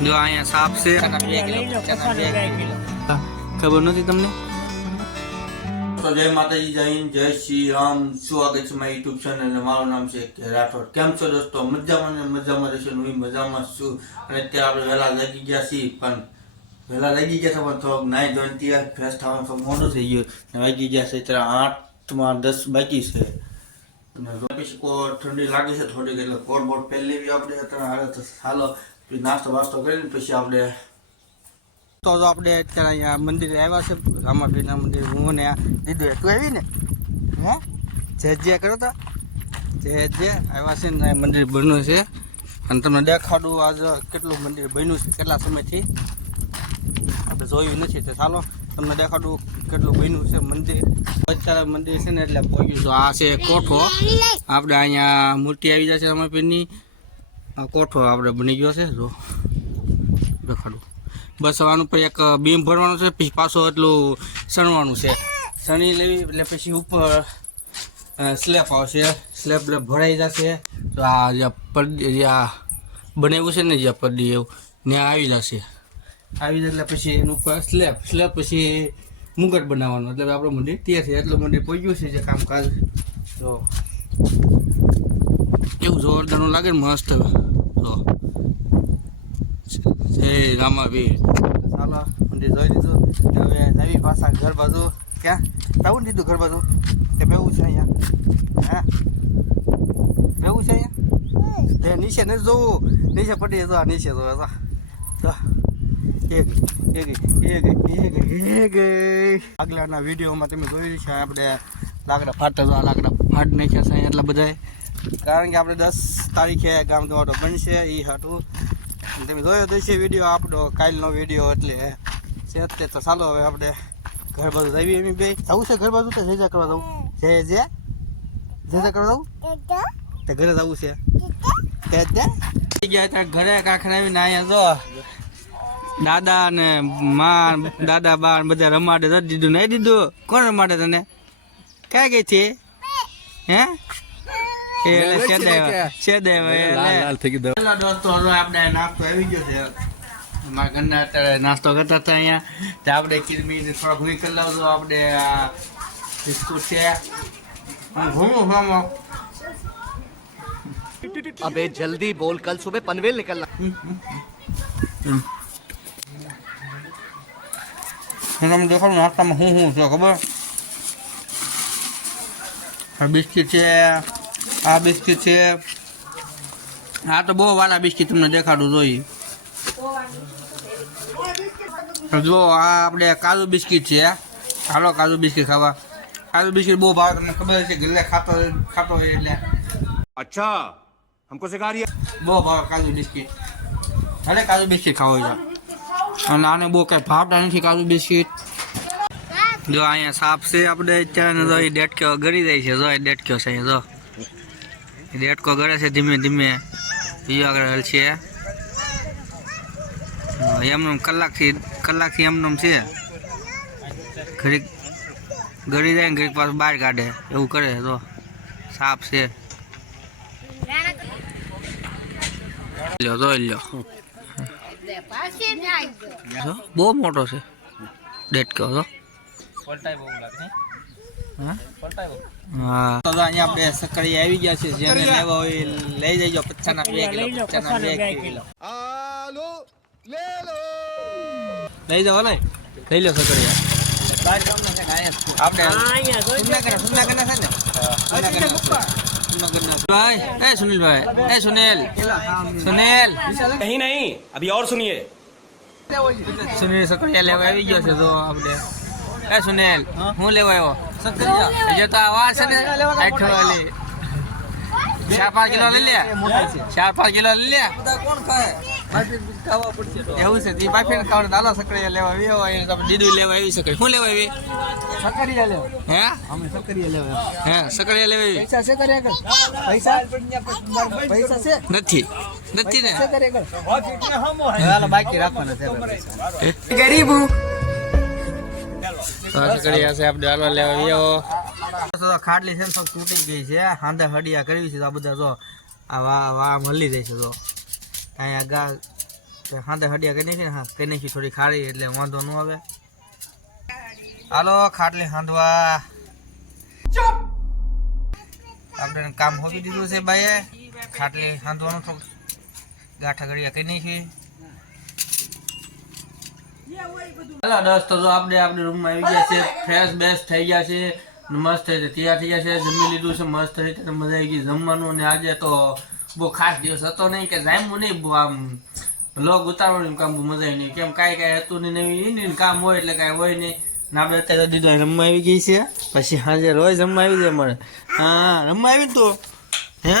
જો અહીંયા સાપ છે ખબર નથી તમને તો જય માતાજી જય હિન્દ જય શ્રી રામ સ્વાગત છે મારી યુટ્યુબ ચેનલ અને મારું નામ છે કે રાઠોડ કેમ છો દોસ્તો મજામાં ને મજામાં રહેશે હું ઈ મજામાં જ છું અને અત્યારે આપણે વહેલા લાગી ગયા છીએ પણ વહેલા લાગી ગયા છે પણ થોડોક નાઈ ધોઈને તૈયાર ફ્રેશ થવાનું થોડું મોડું થઈ ગયું ને વાગી ગયા છે અત્યારે આઠમાં દસ બાકી છે અને પછી કો ઠંડી લાગે છે થોડીક એટલે કોટ બોટ પહેરી લેવી આપણે અત્યારે હાલે તો હાલો પછી નાસ્તો પછી આપણે તો આપણે અત્યારે અહીંયા મંદિરે આવ્યા છે, રામાપીરના મંદિર. હું ને દીધું તું આવી ને, હે? જે જે કરો તો, જે જે આવ્યા છે ને મંદિર બન્યું છે. અને તમને દેખાડું આજ કેટલું મંદિર બન્યું છે, કેટલા સમયથી. આપણે જોયું નથી તો ચાલો, તમને દેખાડું કેટલું બન્યું છે મંદિર. અત્યારે મંદિર છે ને, એટલે પહોંચ્યું આ છે કોઠો. આપણે અહીંયા મૂર્તિ આવી જાય છે રામાપીરની. આ કોઠો આપણે બની ગયો છે, જો. દેખાડું. બસ આનું પર એક બીમ ભરવાનું છે, પછી પાછું એટલું સણવાનું છે. સણી લેવી એટલે પછી ઉપર સ્લેબ આવશે. સ્લેબ એટલે ભરાઈ જશે. તો આ જે પરદી જે આ બનાવ્યું છે ને, જે પરદી એવું ને આવી જશે. આવી જાય એટલે પછી એનું ઉપર સ્લેબ સ્લેબ પછી મુગટ બનાવવાનું. એટલે આપણું મંદિર તૈયાર છે, એટલું મંદિર પહોંચ્યું છે જે કામકાજ. તો કેવું જોરદારનું લાગે ને મસ્ત તો જય રામાવીર. ચાલો મંદિર જોઈ લીધું. હવે નવી પાછા ઘર બાજુ. ક્યાં? તાવું દીધું ઘર બાજુ? કે બેવું છે અહીંયા? હા? બેવું છે અહીંયા? એ નીચે નથી જોવું. નીચે પડી જતો નીચે જોવે તો તો આગલાના વિડીયોમાં તમે જોઈ છે આપણે લાકડા ફાટતા તો લાકડા ફાટ નાખ્યા છે એટલા બધાય. કારણ કે આપણે દસ તારીખે ગામ તમારો બનશે એ હતું તમે જોયો તો છે વીડિયો આપણો, કાલનો વીડિયો એટલે છે તે તો ચાલો હવે આપણે ઘર બાજુ જઈએ એમ બે. જવું છે ઘર બાજુ તો જે કરવા જવું? જે જે જે કરવા જવું? તે ઘરે જવું છે. તે તે ગયા ત્યાં ઘરે કાંખર આવીને અહીંયા જો. દાદા ને માં, દાદા બા બધા રમાડે દીધું, નહીં દીધું? કોણ રમાડે તને? ક્યાં ગઈ છે હે? નાસ્તો કરતા હતા અહીંયા. આપણે કિલમી થોડા ભૂઈ કરી લાવજો આપણે બિસ્કુટ છે. ઘૂમું ઘૂમો અબે જલ્દી બોલ કલ સુબહ પનવેલ નિકલના તમે દેખાડું નાસ્તામાં શું શું છે ખબર? બિસ્કિટ છે. આ બિસ્કિટ છે. આ તો બહુ વાલા બિસ્કીટ તમને દેખાડું જોઈએ જો આ આપણે કાજુ બિસ્કિટ છે. હાલો કાજુ બિસ્કિટ ખાવા. કાજુ બિસ્કીટ બહુ ભાવે તમને ખબર છે ગલ્લે ખાતો ખાતો હોય એટલે. અચ્છા હમકો સિખા રહી બહુ ભાવે કાજુ બિસ્કીટ. ભલે કાજુ બિસ્કિટ ખાવો છે. અને આને બહુ કાંઈ ભાવતા નથી કાજુ બિસ્કીટ. જો અહીંયા સાફ છે આપણે અત્યારે જો ડેટક્યો ગળી જાય છે. જો ડેટક્યો છે અહીંયા જો. એ ડેટકો ગળે છે ધીમે ધીમે. બીજો આગળ હલશે એમનું કલાકથી કલાકથી એમનું છે. ઘડીક ગળી જાય ને ઘડીક પાછું બહાર કાઢે. એવું કરે તો. સાપ છે. લ્યો જોઈ લ્યો. જો, બહુ મોટો છે. ડેટકો તો હા. તો અહીંયા આપણે સકડી આવી ગયા છે જેને લેવા હોય લઈ જજો પચાના સુનિલ. સકડિયા લેવા આવી ગયો છે તો આપણે. એ સુનેલ હું? લેવા આવ્યો? જે તો આવા છે ને આઠ વાલી ચાર પાંચ કિલો લઈ લે. ચાર પાંચ કિલો લઈ લે. કોણ ખાય? એવું છે તી બાફીને ખાવાનું દાલો સકડિયા લેવા હોય તમે દીદુ લેવા આવી શકે શું લેવા આવી? લેવા. હે? અમે સકરિયા લેવા હે સકડીયા લેવા આવી? પૈસા છે કર્યા કર. પૈસા? પૈસા છે? નથી. નથી ને? છે કર્યા કર. બાકી રાખવાના છે ગરીબ. ખાટલી છે સબ તૂટી ગઈ છે. હાંધા હડિયા કરવી છે આ બધા જો આ વા વા મળી જાય છે તો અહીંયા ગા હાથે હડિયા કરી નાખી હા, કરી નાખી થોડી ખારી એટલે વાંધો ન આવે. હાલો, ખાટલી હાંધવા. આપણે કામ હોવી દીધું છે ભાઈએ ખાટલી હાંધવાનું થોડું ગાંઠા ગળિયા કરી નાખી. હેલો દોસ્તો તો આપણે આપણે રૂમમાં આવી ગયા છે ફ્રેશ બેસ્ટ થઈ ગયા છે, મસ્ત તૈયાર થઈ ગયા છે, જમી લીધું છે, મસ્ત રીતે મજા આવી ગઈ જમવાનું અને આજે તો બહુ ખાસ દિવસ હતો નહીં કે જામ્યું નહીં આમ લોગ ઉતારવાનું કામ બહુ મજા નહીં કેમ કાંઈ કાંઈ હતું નહીં નહીં કામ હોય એટલે કાંઈ હોય નહીં. ને આપણે અત્યારે દીધો રમવા આવી ગઈ છે. પછી સાંજે રોજ રમવા આવી જાય મળે હા, રમવા આવી તો? હે?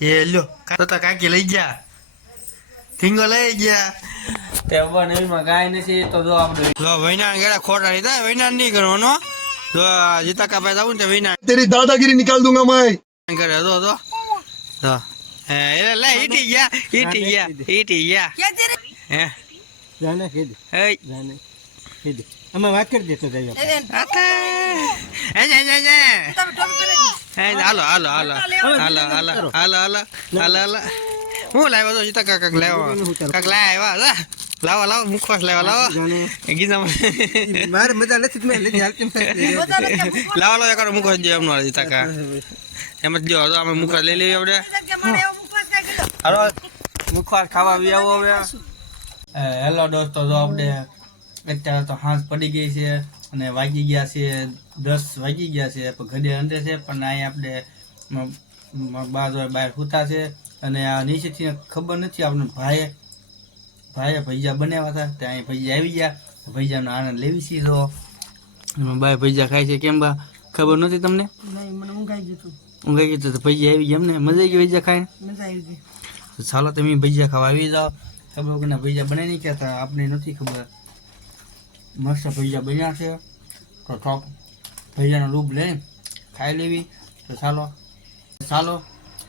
એ લ્યો. તો કાકી લઈ ગયા? ઠીંગો લઈ ગયા? તેવા નહીં મગાય નહીં કરવાનો જીતા કાપા જાવું ને વૈનાન તેરી દાદાગીરી નિકાલ દુંગા માય એ લે ઈટી ગયા ઈટી ગયા ઈટી ગયા. હે. જાને હે. જાને હાલો હાલો હાલો. હાલો હાલો હાલો હાલો. હાલો હું લાવ્યો તો જીતા કાકા લાવ્યો. કાકા લાવ્યા લાવો લાવો મુખવાસ લાવો લાવો. ગીઝા મારે મજા નથી મેં લીધી હાલતી લાવો લાવો કરો મુખવાસ દે એમનો જીતા કા એમ જ જો તો અમે મુખવાસ લઈ લઈએ આપણે. હાલો મુખવાસ ખાવા આવી આવો હવે. હેલો દોસ્તો જો આપણે અત્યારે તો હાંસ પડી ગઈ છે અને વાગી ગયા છે દસ વાગી ગયા છે પણ ઘડે અંતે છે પણ અહીં આપણે બાર બહાર સૂતા છે. અને આ નીચેથી ખબર નથી આપણને ભાઈએ ભાઈએ ભૈયા બનાવ્યા હતા ત્યાં ભૈયા આવી ગયા. ભૈયાનો આનંદ લેવી છીએ તો. બાય ભૈયા ખાય છે કેમ બા? ખબર નથી તમને? ઊંઘાઈ ગયું તો ભૈયા આવી ગયા એમને? મજા આવી ગઈ ભૈયા ખાય તો ચાલો તમે ભૈયા ખાવા આવી જાઓ. ખબર કે ભૈયા બનાવી નહીં કહેતા આપણે નથી ખબર. મસ્ત ભૈયા બન્યા છે. તો ટોપ ભૈયાનો રૂપ લઈ ખાઈ લેવી. તો ચાલો ચાલો.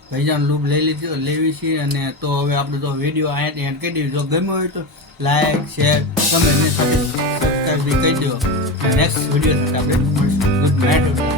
ભજીયાનો લૂપ લઈ લીધી લેવી છે અને તો હવે આપણે તો વીડિયો અહીંયા એન્ડ કરી દઈએ જો ગમ્યો હોય તો લાઈક શેર કમેન્ટ સબસ્ક્રાઈબ બી કરી દો નેક્સ્ટ વીડિયો આપણે ગુડ નાઇટ